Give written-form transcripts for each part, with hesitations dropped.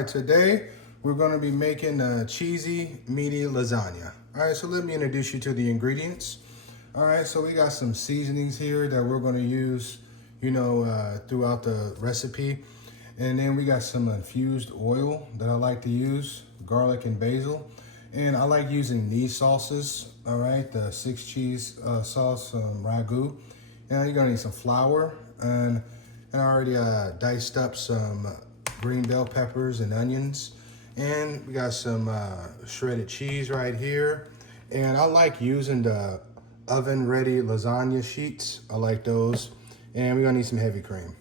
right, today we're going to be making a cheesy, meaty lasagna. All right, so let me introduce you to the ingredients. All right, so we got some seasonings here that we're going to use, throughout the recipe. And then we got some infused oil that I like to use, garlic and basil. And I like using these sauces, all right, the 6 cheese sauce ragu. And you're gonna need some flour, and I already diced up some green bell peppers and onions. And we got some shredded cheese right here. And I like using the oven ready lasagna sheets. I like those. And we're gonna need some heavy cream.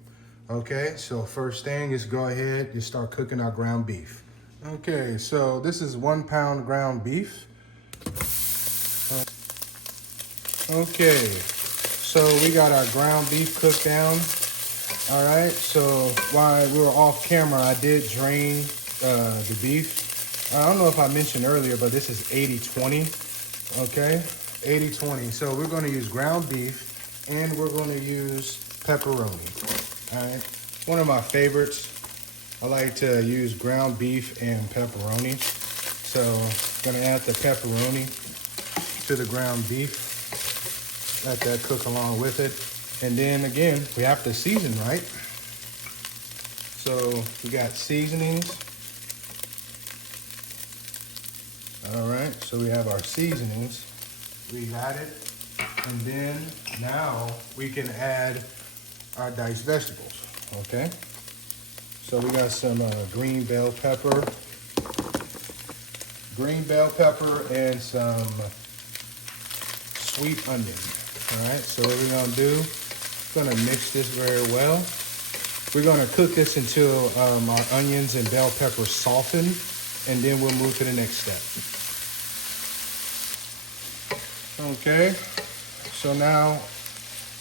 Okay, so first thing is go ahead, you start cooking our ground beef. Okay, so this is 1 pound ground beef. Okay, so we got our ground beef cooked down. All right, so while we were off camera, I did drain the beef. I don't know if I mentioned earlier, but this is 80-20, okay? 80-20, so we're gonna use ground beef and we're gonna use pepperoni, all right? One of my favorites. I like to use ground beef and pepperoni. So I'm gonna add the pepperoni to the ground beef. Let that cook along with it. And then again, we have to season, right? So we got seasonings. All right, so we have our seasonings. We got it. And then now we can add our diced vegetables, okay? So we got some green bell pepper and some sweet onion. All right, so what we're gonna do, we're gonna mix this very well. We're gonna cook this until our onions and bell peppers soften, and then we'll move to the next step. Okay, so now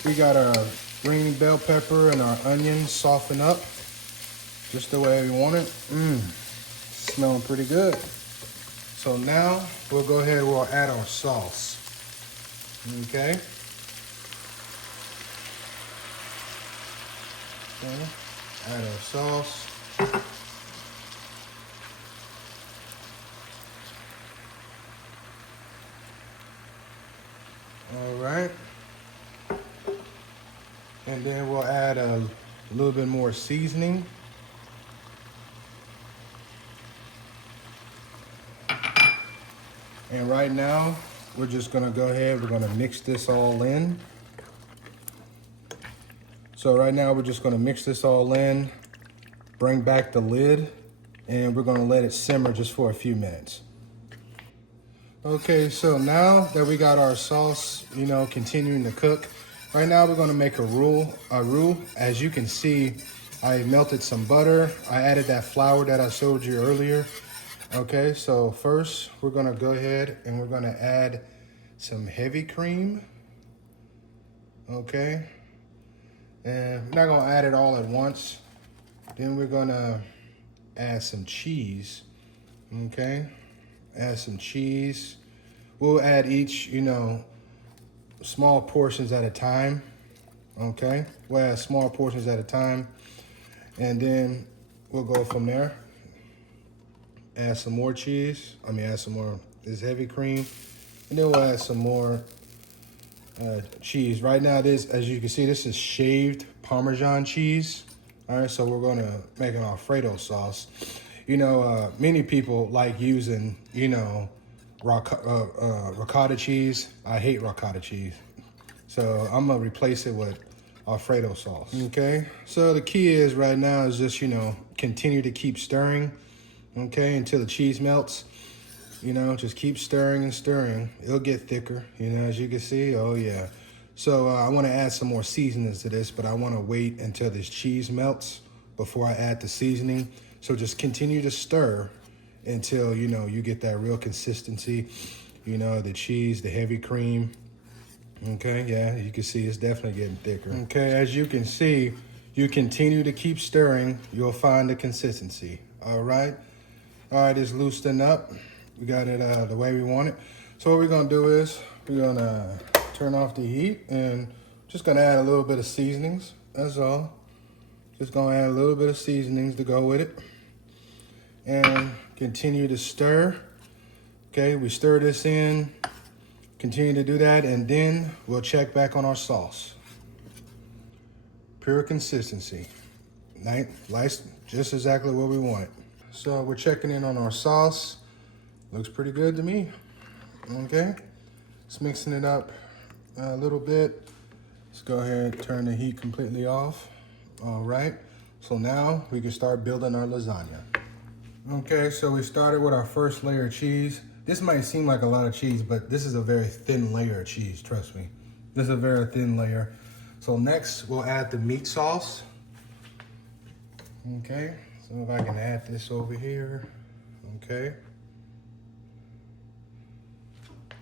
we got our green bell pepper and our onions soften up just the way we want it. Smelling pretty good. So now we'll go ahead and we'll add our sauce. Okay. Add our sauce. All right. And then we'll add a little bit more seasoning. And right now, we're just gonna go ahead, we're gonna mix this all in. So right now, we're just gonna mix this all in, bring back the lid, and we're gonna let it simmer just for a few minutes. Okay, so now that we got our sauce, continuing to cook, right now we're gonna make a roux. As you can see, I melted some butter. I added that flour that I showed you earlier. Okay, so first we're gonna go ahead and we're gonna add some heavy cream. Okay, and we're not gonna add it all at once. Then we're gonna add some cheese. Okay, add some cheese. We'll add each, small portions at a time. Okay, we'll add small portions at a time, and then we'll go from there. Add some more cheese. Add some more this heavy cream, and then we'll add some more cheese. Right now, as you can see, this is shaved Parmesan cheese. All right, so we're gonna make an Alfredo sauce. Many people like using, ricotta cheese. I hate ricotta cheese, so I'm gonna replace it with Alfredo sauce. Okay, so the key is right now is just continue to keep stirring. Okay, until the cheese melts. Just keep stirring and stirring. It'll get thicker, as you can see. Oh yeah. So I want to add some more seasonings to this, but I want to wait until this cheese melts before I add the seasoning. So just continue to stir until you get that real consistency. The cheese, the heavy cream. Okay, yeah, you can see it's definitely getting thicker. Okay, as you can see, you continue to keep stirring, you'll find the consistency. All right, it's loosened up. We got it the way we want it. So what we're gonna do is we're gonna turn off the heat and just gonna add a little bit of seasonings. That's all. Just gonna add a little bit of seasonings to go with it. and continue to stir. Okay, we stir this in, continue to do that, and then we'll check back on our sauce. Pure consistency. Nice, just exactly what we wanted. So we're checking in on our sauce. Looks pretty good to me. Okay, just mixing it up a little bit. Let's go ahead and turn the heat completely off. All right, so now we can start building our lasagna. Okay, so we started with our first layer of cheese. This might seem like a lot of cheese, but this is a very thin layer of cheese, trust me. This is a very thin layer. So next, we'll add the meat sauce. Okay, so if I can add this over here, okay.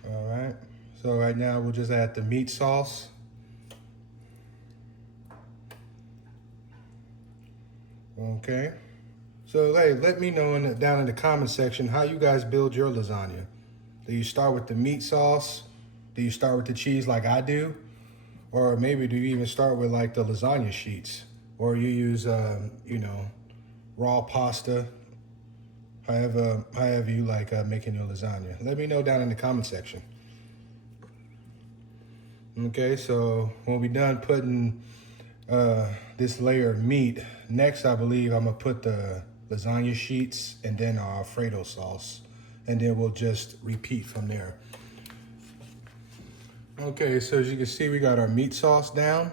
All right, so right now we'll just add the meat sauce. Okay. So hey, let me know down in the comment section how you guys build your lasagna. Do you start with the meat sauce? Do you start with the cheese like I do? Or maybe do you even start with like the lasagna sheets? Or you use, you know, raw pasta, however you like making your lasagna. Let me know down in the comment section. Okay, so when we're done putting this layer of meat, next I believe I'm gonna put the lasagna sheets and then our Alfredo sauce, and then we'll just repeat from there. Okay, so as you can see, we got our meat sauce down.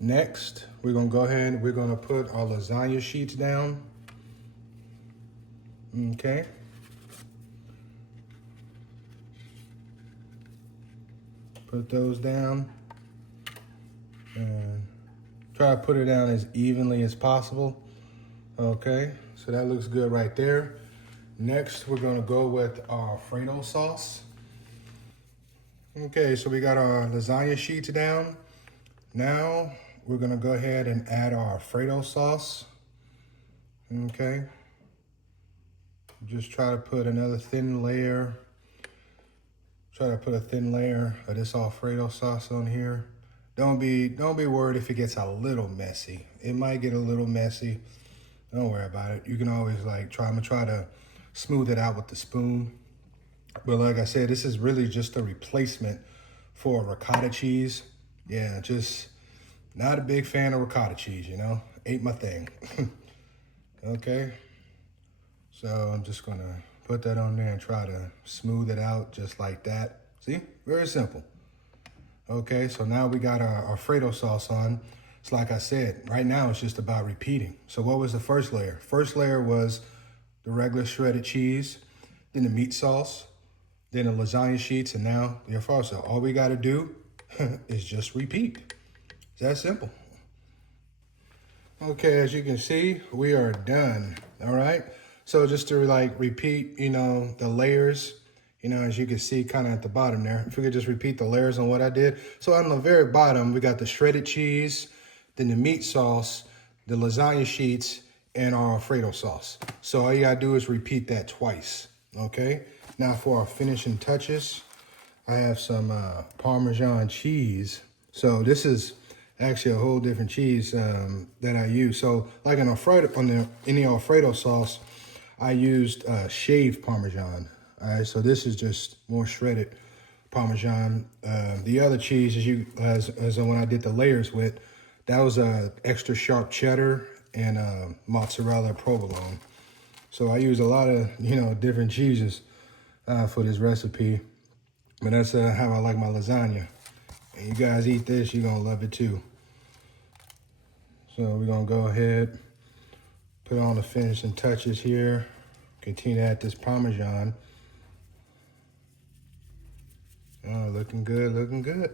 Next, we're gonna go ahead and we're gonna put our lasagna sheets down. Okay. Put those down and try to put it down as evenly as possible. Okay, so that looks good right there. Next, we're gonna go with our Alfredo sauce. Okay, so we got our lasagna sheets down. Now, we're gonna go ahead and add our Alfredo sauce. Okay. Just try to put another thin layer. Try to put a thin layer of this Alfredo sauce on here. Don't be worried if it gets a little messy. It might get a little messy. Don't worry about it. You can always like I'm gonna try to smooth it out with the spoon. But like I said, this is really just a replacement for ricotta cheese. Yeah, just not a big fan of ricotta cheese, you know? Ain't my thing. Okay. So I'm just gonna put that on there and try to smooth it out just like that. See, very simple. Okay, so now we got our Alfredo sauce on. It's like I said, right now it's just about repeating. So what was the first layer? First layer was the regular shredded cheese, then the meat sauce, then the lasagna sheets, and now the Alfredo sauce. All we gotta do is just repeat. It's that simple. Okay, as you can see, we are done, all right? So just to like repeat, you know, the layers, you know, as you can see kind of at the bottom there, if we could just repeat the layers on what I did. So on the very bottom, we got the shredded cheese, then the meat sauce, the lasagna sheets, and our Alfredo sauce. So all you gotta do is repeat that twice, okay? Now for our finishing touches, I have some Parmesan cheese. So this is actually a whole different cheese that I use. So like in the Alfredo sauce, I used shaved Parmesan. All right, so this is just more shredded Parmesan. The other cheese, as when I did the layers with, that was extra sharp cheddar and mozzarella provolone. So I use a lot of, you know, different cheeses for this recipe. But that's how I like my lasagna. And you guys eat this, you're gonna love it too. So we're gonna go ahead, put on the finishing touches here. Continue to add this Parmesan. Oh, looking good, looking good.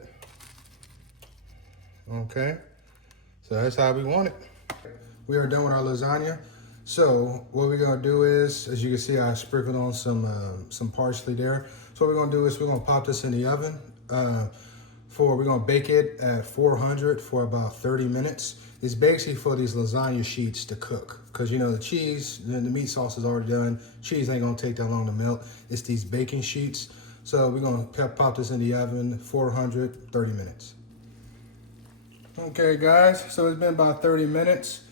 Okay, so that's how we want it. We are done with our lasagna. So what we're gonna do is, as you can see, I sprinkled on some parsley there. So what we're gonna do is we're gonna pop this in the oven. We're gonna bake it at 400 for about 30 minutes. It's basically for these lasagna sheets to cook, because you know the cheese, the meat sauce is already done. Cheese ain't gonna take that long to melt. It's these baking sheets. So we're gonna pop this in the oven, 400, 30 minutes. Okay guys, so it's been about 30 minutes.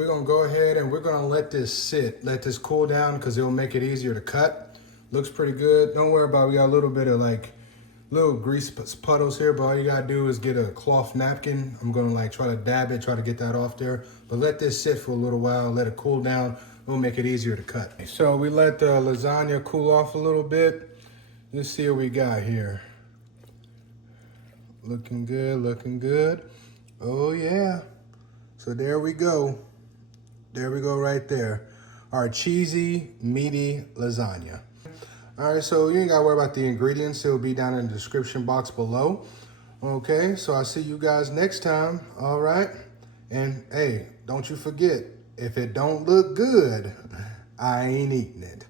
we're gonna go ahead and we're gonna let this sit, let this cool down because it'll make it easier to cut. Looks pretty good. Don't worry about it. We got a little bit of like little grease puddles here, but all you gotta do is get a cloth napkin. I'm gonna like try to dab it, try to get that off there. But let this sit for a little while, let it cool down. It'll make it easier to cut. So we let the lasagna cool off a little bit. Let's see what we got here. Looking good, looking good. Oh yeah. So there we go. There we go right there. Our cheesy, meaty lasagna. All right, so you ain't gotta worry about the ingredients. It'll be down in the description box below. Okay, so I'll see you guys next time, all right? And hey, don't you forget, if it don't look good, I ain't eating it.